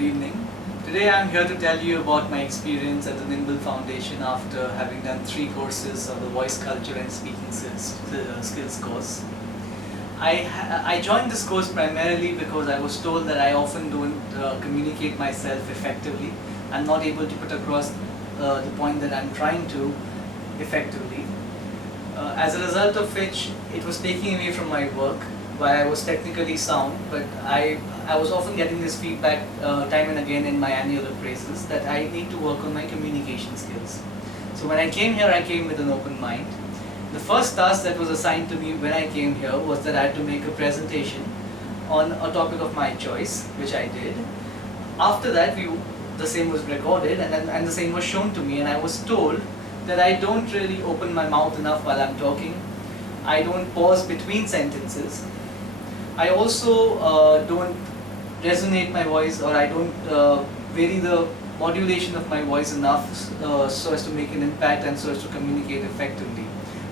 good evening. Today I am here to tell you about my experience at the Nimble Foundation after having done 3 courses of the Voice Culture and Speaking Skills course. I joined this course primarily because I was told that I often don't communicate myself effectively. I'm not able to put across the point that I'm trying to effectively. As a result of which, it was taking away from my work. While I was technically sound, but I was often getting this feedback time and again in my annual appraisals that I need to work on my communication skills. So when I came here, I came with an open mind. The first task that was assigned to me when I came here was that I had to make a presentation on a topic of my choice, which I did. After that, the same was recorded and the same was shown to me, and I was told that I don't really open my mouth enough while I'm talking. I don't pause between sentences. I also don't resonate my voice, or I don't vary the modulation of my voice enough so as to make an impact and so as to communicate effectively.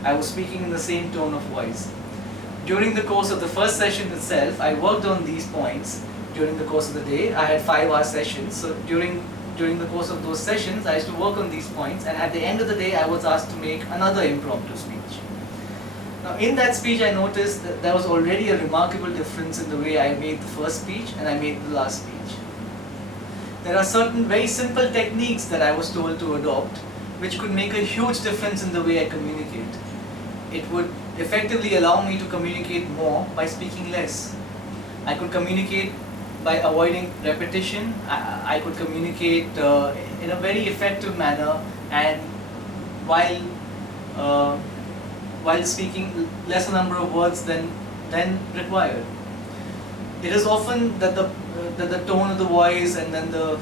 I was speaking in the same tone of voice. During the course of the first session itself, I worked on these points during the course of the day. I had 5-hour sessions, so during the course of those sessions, I used to work on these points, and at the end of the day, I was asked to make another impromptu speech. Now, in that speech, I noticed that there was already a remarkable difference in the way I made the first speech and I made the last speech. There are certain very simple techniques that I was told to adopt, which could make a huge difference in the way I communicate. It would effectively allow me to communicate more by speaking less. I could communicate by avoiding repetition. I could communicate in a very effective manner, and while speaking lesser number of words than required. It is often that the tone of the voice and then the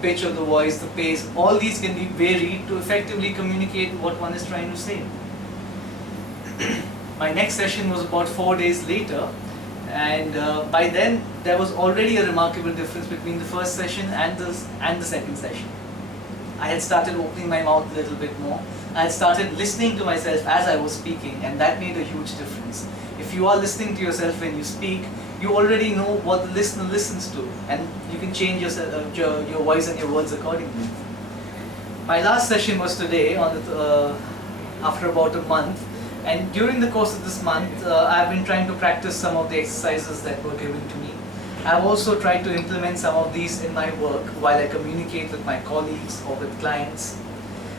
pitch of the voice, the pace, all these can be varied to effectively communicate what one is trying to say. My next session was about 4 days later, and by then there was already a remarkable difference between the first session and the second session. I had started opening my mouth a little bit more. I had started listening to myself as I was speaking, and that made a huge difference. If you are listening to yourself when you speak, you already know what the listener listens to, and you can change your voice and your words accordingly. My last session was today, after about a month, and during the course of this month, I've been trying to practice some of the exercises that were given to me. I've also tried to implement some of these in my work while I communicate with my colleagues or with clients.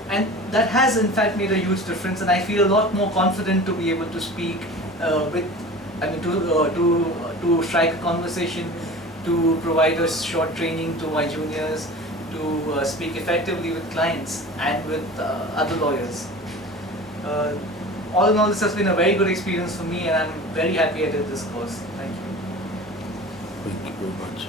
And that has in fact made a huge difference, and I feel a lot more confident to be able to speak to strike a conversation, to provide a short training to my juniors, to speak effectively with clients and with other lawyers. All in all, this has been a very good experience for me, and I'm very happy I did this course. Thank you. Thank you very much.